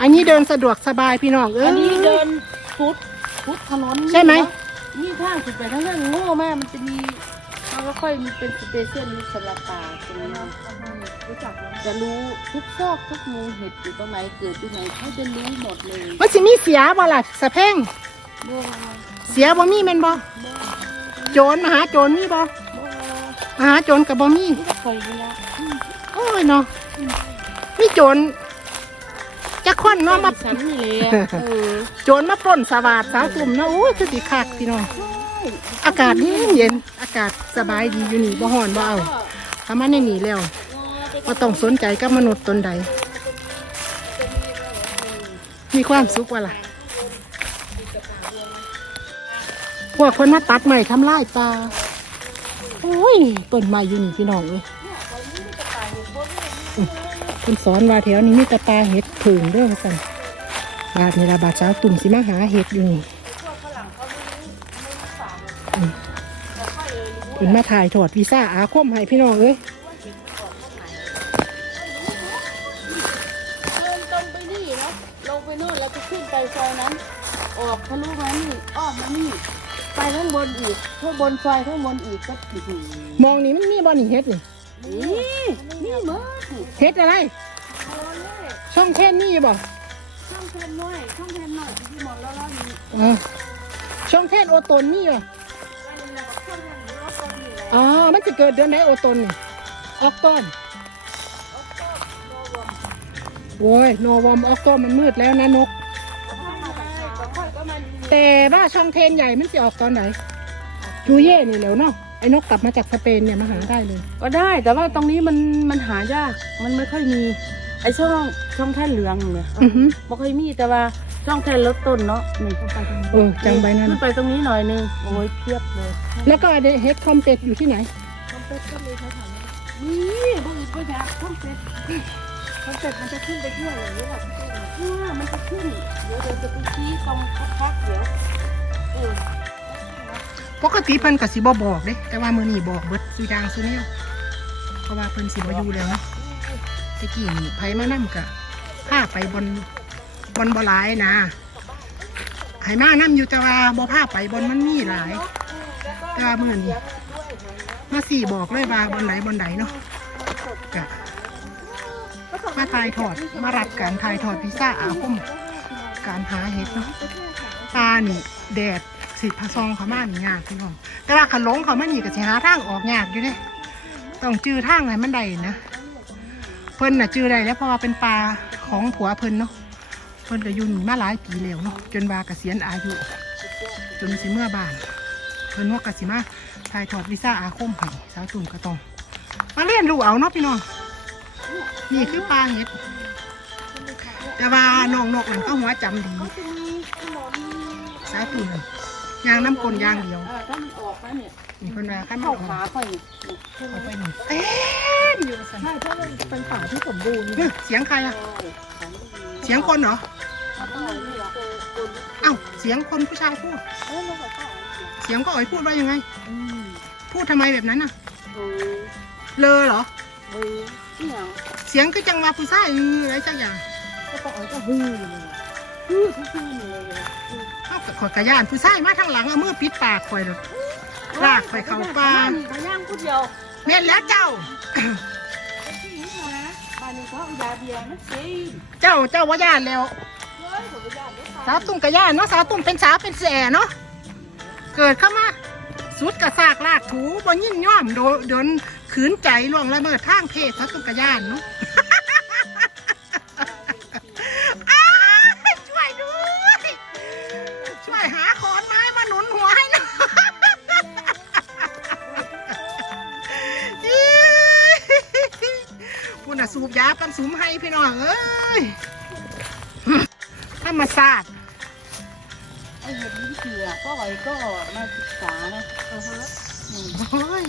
อันนี้เดินสะดวกสบายพี่น้องเอออัอันนี้เดินฟุตฟุตถนนใช่ไหมนี่ทางขึ้นไปทั้งนั้นโง่มากมันจะมีมันก็ค่อยมีเป็นสเปเชียลลิสต์สำหรับป่าตรงนี้นะรู้จักแล้วจะรู้ทุกซอกทุกมุมเห็ดอยู่ตรงไหนเกิดที่ไหนเขาจะรู้หมดเลยมันสิมีเสียบ่ล่ะสะเพ่งโง่เสียบ่มีแม่นบ่โจรมหาโจรมีบ่โง่มหาโจรกับบ่มีนี่ก็คอยนี่ละโอ้ยเนาะมีโจร จะค้นเนาะมาฉันนี่เลยเออโจรมาปล้นสวาดสาวกลุ่มเนาะโอ้ยคือสิคักพี่น้องอากาศเย็นเย็นอากาศสบายดีอยู่นี่บ่ฮ้อนบ่เอาถ้ามาในนี่แล้วบ่ต้องสนใจกับมนุษย์ตนใด มีความสุขว่าล่ะพวกคนมาตัดใหม่ทำลายปลาโอ้ยต้นไม้อยู่นี่พี่น้องเอ้ยอืม คุณสอนว่าแถวนี้มีแตะปลาเห็ดผึ่งเด้อสั่นบาดนี่ละบาดเช้าวตุ่มสิมาหาเห็ดอยู่นี่อืมเพิ่นมาถ่ายถอดวีซ่าอาคมให้พี่น้องเอ้ยเดินตรงไปนี่นะลงไปโน่นแล้วก็ขึ้นไปซอยนั้น ออกทะลุมานี่อ้อมมานี่ไปข้างบนอีกข้างบนซอยข้างบนอีกก็ถึงมองนี่มันมีบ่นี่เห็ดนี่ นี่นี่เมื่อนี่เห็ดอะไรโอ้ยช่องแค่นี้บ่ช่องแทนน้อยช่องแทนน้อยที่มองแล้วแล้วนี่เออช่องแค่โอโตนมีบ่อันนี้แหละช่องแทนรถตรงนี้แหละอ๋อ มันจะเกิดเดือนไหนโอโตนนี่ออกต้นโว้ยโนวอมออกต้นมันมืดแล้วนะนก แต่ว่าช่องเทนใหญ่มันจะออกตอนไหนจูเย่นี่แหล้วเนาะ ไอ้นกกลับมาจากสเปนเนี่ยมาหาได้เลย ก็ได้ แต่ว่าตรงนี้มันมันหายากมันไม่ค่อยมี ไอช่องช่องแท่นเหลืองเนี่ยอือหือไม่ค่อยมีแต่ว่าช่องแท่นรถต้นเนาะนี่เออจังใบนั้น ขึ้นไปตรงนี้หน่อยนึงโอ้ยเพียบเลยแล้วก็เฮดคอมเป็ดอยู่ที่ไหนคอมเป็ดก็มีแถวๆนี้นี่พวกอื่นก็อยากช่องเป็ดคอมเป็ดมันจะขึ้นไปเที่ยวอย่างนี้แหละพี่เต้ว่ามันจะขึ้นเดี๋ยวเดี๋ยวจะไปชี้ตรงพักๆเดี๋ยวเออ ปกติเพิ่นก็สิบ่บอกเด้ แต่ว่ามื้อนี้บอกเบิดสุอยางซุแนวเพราะว่าเพิ่นสิบ่อยู่แล้วเนาะตะกี้นี่ไผมานํกะพาไปบนบนบ่หลายนะให้มานํอยู่แต่ว่าบ่พาไปบนมันมีหลาย แต่ว่ามื้อนี้มาสี่บอกเลยว่าบนไหนบนไหนเนาะกะมาถ่ายทอดมารับการถ่ายทอดพิซซ่าอาคมการหาเห็ดเนาะปลานี่แดด สิผซองเขามานี่ยากพี่น้องแต่ว่าขันหลงเขามานี่ก็สิหาทางออกยากอยู่เด้ต้องจื้อทางให้มันได้นะเพิ่นน่ะจื้อได้แล้วเพราะว่าเป็นปลาของผัวเพิ่นเนาะเพิ่นก็อยู่นี่มาหลายปีแล้วเนาะจนว่าเกษียณอายุ จนสิเมื่อบ้าน เพิ่นว่ากสิมาถ่ายทอดวิซ่าอาคมให้สาวตุ่มกระตองมาเรียนรู้เอาเนาะพี่น้องนี่คือปลาเห็ดแต่ว่าน้องนกนั่นก็หัวจำดีสาวตุ่ม ยางน้ำกลยางเดียว เออถ้ามันออกมาเนี่ยนี่เพิ่นว่าขั้นเข้าเอาขาค่อยนี่เอาไปนี่เต็มอยู่สันใช่ถ้ามันเป็นป่าที่สมบูรณ์เฮ้ยเสียงใครอะเออของดีเสียงคนเหรอเอาเอานี่เหรอ เอ้าเสียงคนผู้ชายพูด เออแล้วก็เข้าเอาสิเสียงก็อ๋อยพูดว่ายังไง อืมพูดทำไมแบบนั้นน่ะ เออเลอเหรอ เออนี่หยังเสียงคือจังว่าผู้ชายอะไรสักอย่าง ก็ต้องเอาก็ฮือเลยคือคือๆนี่เลย เอ้าขอยกระยานผู้ชายมาทางหลังเอามือปิดปากคอยเลยลากไปเข้าป่านี่เขาย่างผู้เดียวแม่นแล้วเจ้าไอ้ที่นี่นะบ้านนี้เขาเอายาเบียร์มากินเจ้าเจ้าว่าย่านแล้ว เฮ้ยผมไปย่านได้สาวตุ่มกระย่านเนาะสาวตุ่มเป็นสาวเป็นแสเนาะเกิดเข้ามาสุดกระซากลากถูบนยิ่นย่อมโดนโดนขืนใจล่วงละเมิดทางเพศสาวตุ่มกระย่านเนาะ สูบยากันสูมให้พี่น้องเอ้ยธรรมศาสตร์ไอ้เห็ดนี้เสือก็ไว้ก็มาศึกษานะเอาฮะอืมโอ้ย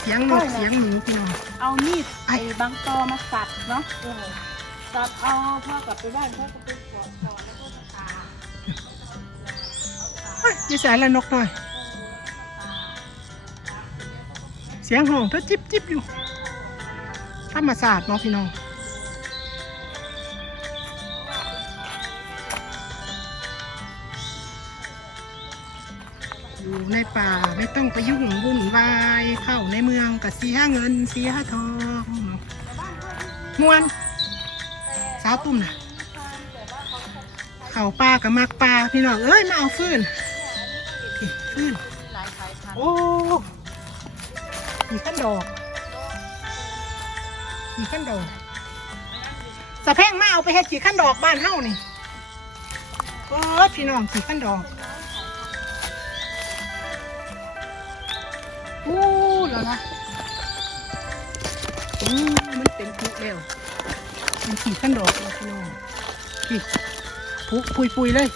เสียงนกเสียงหนูพี่น้องเอามีดไอ้ไอ้บางตอมาตัดเนาะเออตัดเอาพ่อกลับไปบ้านพ่อก็ไปขอตอนแล้วก็มาตาเฮ้ยอยี่สายละนกหน่อย เสียงห้องเธอจิบจิบอยู่ธ รรมศาสตร์เนาะพี่น้องอยู่ในป่าไม่ต้องไปยุ่งวุ่นวายเข้าในเมืองกับเสียเงินเสียทองมวนสาวตุ่มนะเข่าปลากับมักปลาพี่น้องเอ้ยมาเอาฟืนฟืนโอ้มีขั้นดอก ขี่ขั้นดอกสะแพงมาเอาไปเฮ็ดขี่ขั้นดอกบ้านเฮานี่โอ้พี่น้องขี่ขั้นดอกโอ้แล้วนะอืมมันเป็นพุแล้วเป็นขี่ขั้นดอกแล้วพี่น้องพี่พุปุยปุยๆเลย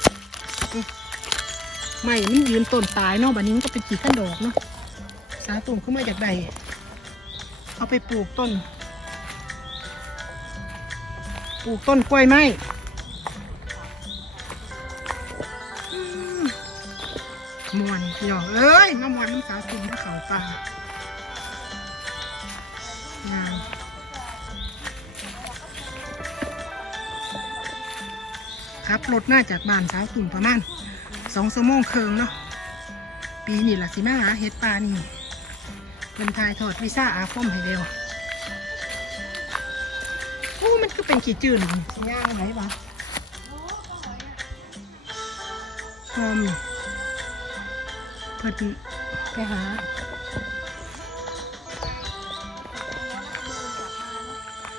ไม่มันยืนต้นตายเนาะบัดนี้มันก็เป็นขี่ขั้นดอกเนาะสาตุ่มขึ้นมาจากใดเอาไปปลูกต้น ปลูกต้นกล้วยไม้อืมมวนพี่น้องเอ้ยมามวนน้ำสาตุ่มที่เขาป่างามครับรถน่าจากบ้านสาวตุ่มประมาณสองชั่วโมงเครึ่งเนาะปีนี้ละสิมาหาเห็ดปลานี่เป็นทายทอดวิซ่าอาคมให้เร็ว ก็เป็นขี้จืดนี่สิย่างไหนวะหอมนี่เพิ่นไปหา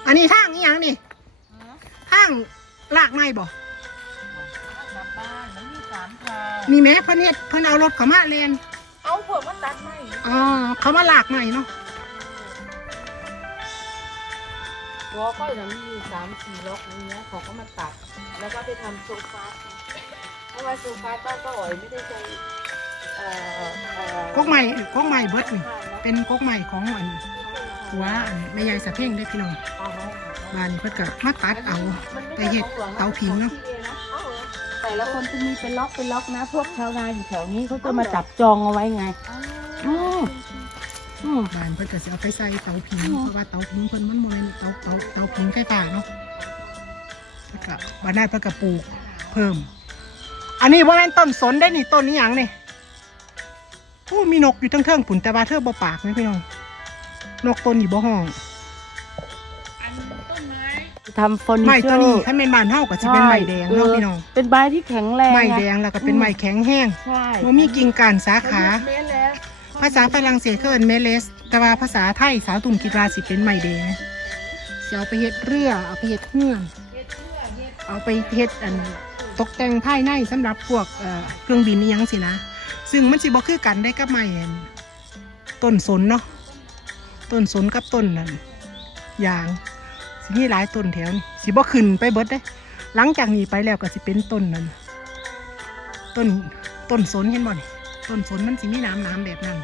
อันนี้ทางนี้ยังนี่ทางลากไม้บ่กลับบ้านมันมีสามทางนี่แหม่เพิ่นเฮ็ดเพิ่นเอารถเขามาเรียนเอาพวกมันตัดไม่อ๋อเขามาลากไม้เนาะ วอก็จะมีอยู่สามสี่ล็อกนี้นะเขาก็มาตัด แล้วก็ไปทำโซฟาเพราะว่าโซฟาบ้านป้าอ๋อยไม่ได้ใช้เอ่อเอ่อกกใหม่กกใหม่เบิดนี่ เป็นกกใหม่ของอันหัวอันแม่ยายสะเพ่งได้อพี่น้องบ้านนี้เพิ่นก็มาตัดเอาไปเฮ็ดเตาผิงเนาะแต่ละคนจะมีเป็นล็อกเป็นล็อกนะ พวกชาวนาอยู่แถวนี้เขาจะมาจับจองเอาไว้ไงอืม อืมบ้านเพิ่นก็สิเอาไปใส่เตาผิงเพราะว่าเตาผิงเพิ่นมันบ่แม่นเตาเตาเตาผิงไฟฟ้าเนาะเพิ่นก็บ้านนั้นเพิ่นก็ปลูกเพิ่ม อันนี้บ่แม่นต้นสนได้นี่ต้นนี้หยังนี่โอ้มีนกอยู่เทิงๆปุ่นแต่ว่าเธอบ่ปากนี่พี่น้องนกตัวนี้บ่ห้องทำเฟอร์นิไม้เจตัอวนี้ร์ ถ้าเป็นบ้านเฮาก็สิเป็นไม้แดงเนาะพี่น้องเป็นใบที่แข็งแรงไม้งแดงแล้วก็เป็นไม้แข็งแห้งใช่บ่มีกิ่งก้านสาขาเละแล้ว ภาษาฝรั่งเศสเขาเอิ้นเมเลส แต่ว่าภาษาไทยสาวตุ่มคิดว่าสิเป็นไม้แดงสิเอาไปเฮ็ดเรือเอาไปเฮ็ดเฮือนเอาไปเฮ็ดอันตกแต่งภายในสำหรับพวกเอ่อเครื่องบินนี่ยังสินะ ซึ่งมันสิบ่คือกันได้กับไม้ต้นสนเนาะต้นสนกับต้นนั่นยางสิมีหลายต้นแถวนี่สิบ่ขึ้นไปเบิดเด้ หลังจากนี้ไปแล้วก็สิเป็นต้นนั่นต้นต้นสนเห็นบ่นี่ ต้นสนมันสิมีน้ำน้ำแบบนั้น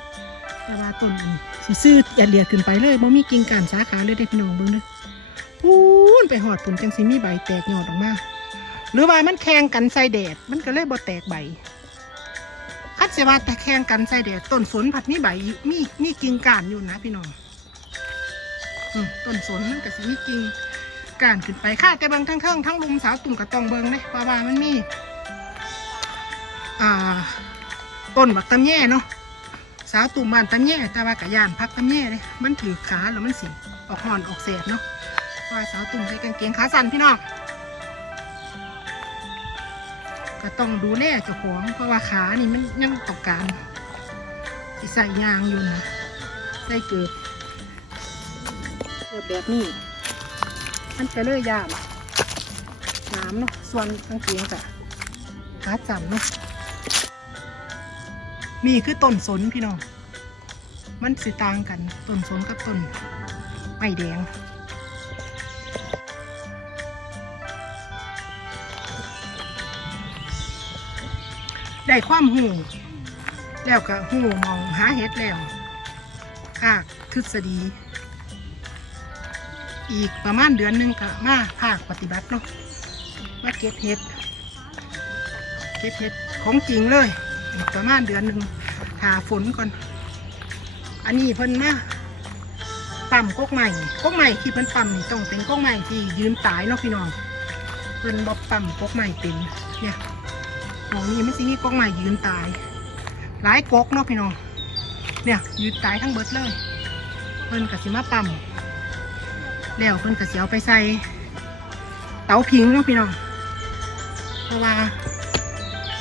แต่ว่าต้นอันสิซื้ออย่าเลียดขึ้นไปเลยบ่มีกิ่งก้านสาขาเลยได้พี่น้องเบิ่งเด้อพูนไปหอดผลจังสิมีใบแตกยอดออกมา หรือว่ามันแข่งกันใส่แดด มันก็เลยบ่แตกใบคัดเสว่าแต่แข่งกันใส่แดดต้นสนผัดมีใบมีมีกิ่งก้านอยู่นะพี่น้องอืมต้นสนมันก็สิมีกิ่งก้านขึ้นไปค่าแต่เบิ่งทั้งเทิงทั้งลุมสาวตุ่มก็ต้องเบิ่งเด้เพราว่ามันมี อ่า ต้นบักตำแย่เนาะสาวตุ่มบานตำแย่แต่ว่ากะยานพักตำแย่เลยมันถือขาแล้วมันสิออกห่อนออกเศษเนาะเพราะว่าสาวตุ่มใส่กางเกงขาสั้นพี่น้องก็ต้องดูแลเจ้าของเพราะว่าขานี่มันยังต้องการใส่ยางอยู่นะใส่เกิดเกิดแบบนี้ มันจะเลยยากน้ำเนาะส่วนกางเกงกะขาจำเนาะ นี่คือต้นสนพี่น้อง มันสิต่างกันต้นสนกับต้นไม้แดงได้ความหูแล้วก็หูมองหาเห็ดแล้วภาคทฤษฎี อีกประมาณเดือนหนึงก็มาภาคปฏิบัติเนาะมาเก็บเห็ด เก็บเห็ดของจริงเลย ประมาณเดือนหนึ่งหาฝนก่อน อันนี้เพิ่นมาปั๊มกกใหม่ก๊กใหม่ที่เพิ่นปั๊มนี่ต้องเป็นก๊กใหม่ที่ยืนตายเนาะพี่น้องเพิ่นบ่ปั๊มกกใหม่เป็นเนี่ยของนี้ไมันสิมีก๊กใหม่ยืนตาย หลายก๊กเนาะพี่น้องเนี่ยยืดตายทั้งเบิดเลย เพิ่นกสิมาปั๊มแล้วเพิ่นกสิเอาไปใส่เตาผิงเนาะพี่น้องเพราะว่า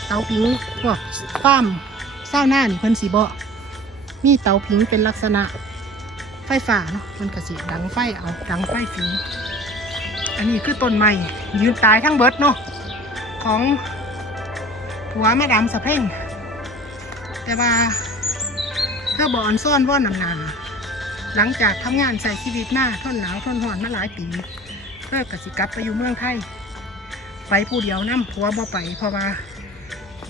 เตาผิงพวกฟ้ามเศร้าหน้านี่เพิ่นสีบ่มีเตาผิงเป็นลักษณะไฟฟ้าเนาะเพิ่นกสิดังไฟเอาดังไฟผิง อันนี้คือต้นไม้ยืนตายทั้งเบิดเนาะของผัวแม่ดำสะเพ่ง แต่ว่าเธอบอกอันซ่อนว่อนำหนาหลังจากทำงานใส่ชีวิตมาทนหนาวทนหอนมาหลายปีเลิกกับสิกลับไปอยู่เมืองไทยไปผู้เดียวนํผัวบ่ไปเพราะว่า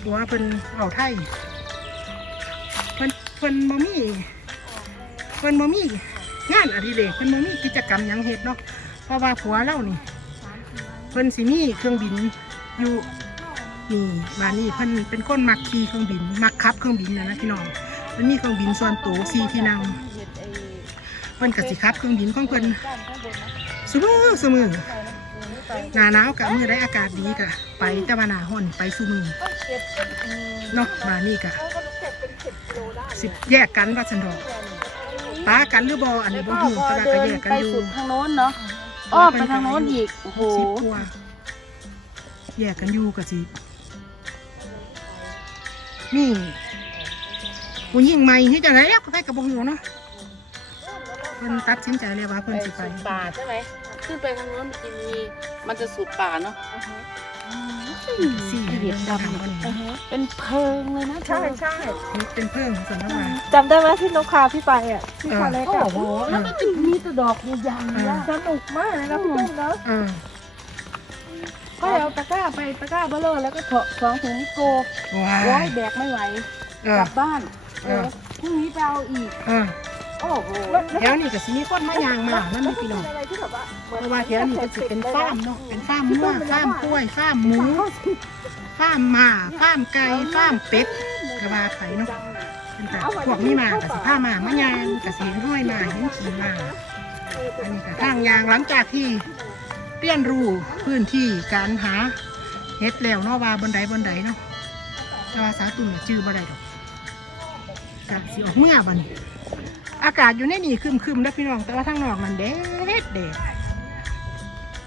ผัวเพิ่นเอาไทยเพิ่นเพิ่นบ่มีเพิ่นบ่มีงานอดิเรกเพิ่นบ่มีกิจกรรมหยังเฮ็ดเนาะเพราะว่าผัวเล่านี่เพิ่นสิมีเครื่องบินอยู่นี่บานนี่เพิ่นเป็นคนมักขี่เครื่องบินมักขับเครื่องบินนะนะพี่น้องมันมีเครื่องบินส่วนตัวสี่ที่นั่งเพิ่นกสิขับเครื่องบินของเพิ่นด้านข้างบนนะสมือสมือ หน้าหนาวกับมือได้อากาศดีกะ ไปแต่ว่าหน้าร้อนไปสมือก็เก็บเป็นอืมเนาะบานนี่กะเขาก็เก็บเป็นสิบกิโลได้สิแยกกันว่าสันดอกป้ากันหรือบ่อันนี้บ่ฮู้แต่ว่าก็แยกกันไปอยู่สุดทางโน้นเนาะอ้อมไปทางโน้นอีกโอ้โหสิบกว่าแยกกันอยู่ก็สินี่ผู้หญิงใหม่ที่จะไหนแล้วก็ไปกับบ่ฮู้เนาะเพิ่นตัดสินใจเลยว่าไปเพิ่นสิไปสุดป่าใช่ไหมขึ้นไปทางโน้นมันจะ มีมันจะสุดป่าเนาะสี่เห็ดดำมันเป็นเพิงเลยนะใช่ใช่เป็นเพิ่งส่วนน้ำมันจำได้ไหมที่นกพาพี่ไปอะที่คาเล็กโอ้อะโหแล้วมันจะมีแตัวดอกใหญ่ๆอะสนุกมากเลยนะพี่ตุ้มเนาะเออก็เอาตะกร้าไปตะกร้าเบลอแล้วก็เถาะสองถุงนิโกว้าโอ้ยยแบกไม่ไหวเอกอลับบ้านเออพรุ่งนี้ไปเอาอีกเออ โอ้โหแถวนี้ก็สิมีคนมายางมานั่นนี่พี่น้องอะไรที่แบบว่าเพราะว่าแถวนี้ก็สิเป็นฟาร์มเนาะเป็นฟาร์มวัวฟาร์มกล้วยฟาร์มหมูฟาร์มหมาฟาร์มไก่ฟาร์มเป็ดก็ว่าไปเนาะเป็นแต่พวกนี้มาก็สิพามามายางก็สิเห็นห้อยมาเห็นขี่มาอันนี้ก็ทางยางหลังจากที่เรียนรู้พื้นที่การหาเฮ็ดแล้วเนาะว่าบนใดบนใดเนาะแต่ว่าสาวตุ่มเนี่ยจื้อบ่ได้ดอกกะสิออกเมื่อบัดนี้ อากาศอยู่ในนี่ครึมๆนะพี่น้องแต่ว่าทางนอกมันแดดแดด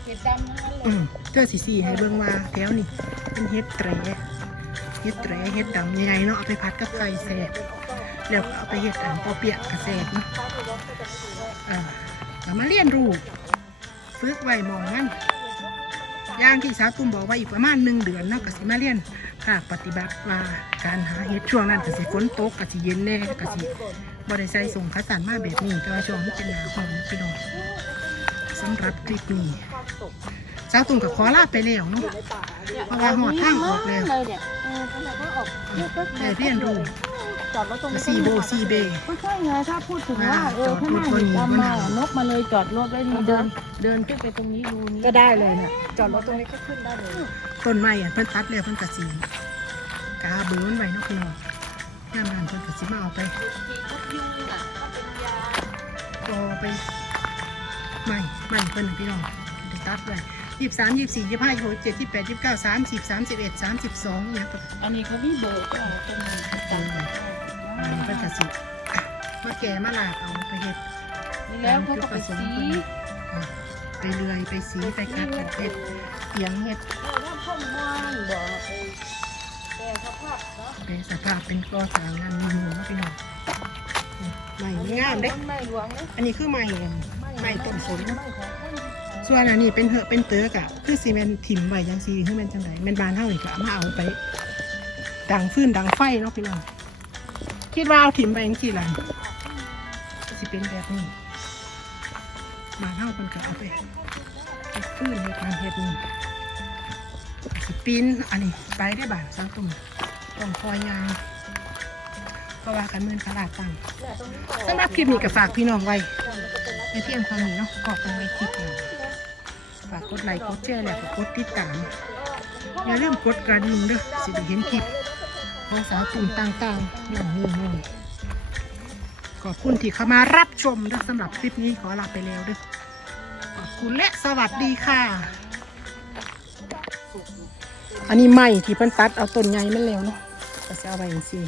เห็ดดำทั้งนั้นเลยอืมเจ้าสีสีให้เบิ่งว่าแถวนี่เป็นเฮ็ดแตรเฮ็ดแตรเฮ็ดดำใหญ่ๆเนาะเอาไปผัดกับไก่แซ่บแล้วก็เอาไปเฮ็ดอันปอเปียกกระแซ่บเนาะเออเอามาเรียนรู้ฝึกไว้หมองมันอย่างที่สาวตุ้มบอกว่าอีกประมาณหนึ่งเดือนเนาะก็สิมาเรียนภาคปฏิบัติว่าการหาเฮ็ดช่วงนั้นก็สิฝนตกก็สิเย็นแน่ก็สิ บริใส่ส่งคัสสันมาแบบนี้แต่ว่าช่วงนี้เป็นหนาหอมพี่น้องสำหรับคลิปนี้สาวตุ่มกับขอลาไปแล้วเนาะเพราะว่าหอดทางออกแล้วเลยเนี่ยเออขนาดว่าออกเนี่ยก็ได้เรียนรู้จอดรถตรงนี้ซีโบซีเบก็ใช่ไงถ้าพูดถึงว่าว่าเออถ้ามาจอดรถเห็นบนนี้ดำมานกมาเลยจอดรถไว้นี่เดิน เดินขึ้นไปตรงนี้ดูนี้ก็ได้เลยเนี่ยจอดรถตรงนี้ก็ขึ้นได้เลยต้นไม้อะเพิ่นตัดแล้วเพิ่นกระสีกาเบือนไว้เนาะพี่น้อง ย่ามนั้นเพิ่นกระสีมาเอาไปมีพุทยุงอะถ้าเป็นยาก็ไปไม่ไม่เพิ่นน่ะพี่น้องได้ตัดไว้ยี่สิบสามยี่สิบสี่ยี่สิบห้ายี่สิบหกเจ็ดยี่สิบแปดยี่สิบเก้าสามสิบสามสิบเอ็ดสามสิบสองเนี่ยเพิ่นอันนี้เขามีเบอร์ก็เอาเป็นเอออันนี้เพิ่นกระสีอะมาแก่มาลากเอาไปเฮ็ดนี่แล้วเขาก็ไปสีไปเลื่อยไปสีไปคัดไปเฮ็ดเตียงเฮ็ดถ้าพ่อม่านบอกไปแต่สภาพ เป็นสภาพเป็นกอสร้างงานมีหมูเนพี่น้องใหม่มันงามเด้ ไม่หลวงนะอันนี้คือใหม่ใหม่ต้นสนส่วนอันนี้เป็นเหอะเป็นเตือกอะคือซีเมนถิ่มไว้จังซีคือแมันจังไดแมันบานเท่าอีกอะมาเอาไป ดังฟื้นดังไฟเนาะพี่น้องคิดว่าเอาถิ่มไปจังซีล่ะสิเป็นแบบนี้บาเท่าคนก็เอาไปฟื้นในการเฮ็ดนี่สิ ปีนอันนี้ไปได้บานสังตุ่มต้องคอยยางเพราะว่ากันเมือนขลาดตังสำหรับคลิปนี้ก็ฝากพี่น้องไว้ในเพียงเท่านี้เนาะขอบคุณไว้คลิปหน้าฝากกดไลค์กดแชร์แล้วก็กดติดตามอย่าลืมกดกระดิ่งเด้อสิได้เห็นคลิปของสาวตุ่มต่างๆอย่างนี้นี่ขอบคุณที่เข้ามารับชมเด้อสำหรับคลิปนี้ขอลาไปแล้วเด้อขอบคุณและสวัสดีค่ะ อันนี้ไม้ที่เพิ่นตัดเอาต้นใหญ่มันแล้วเนาะก็จะเอาไว้อย่างซี่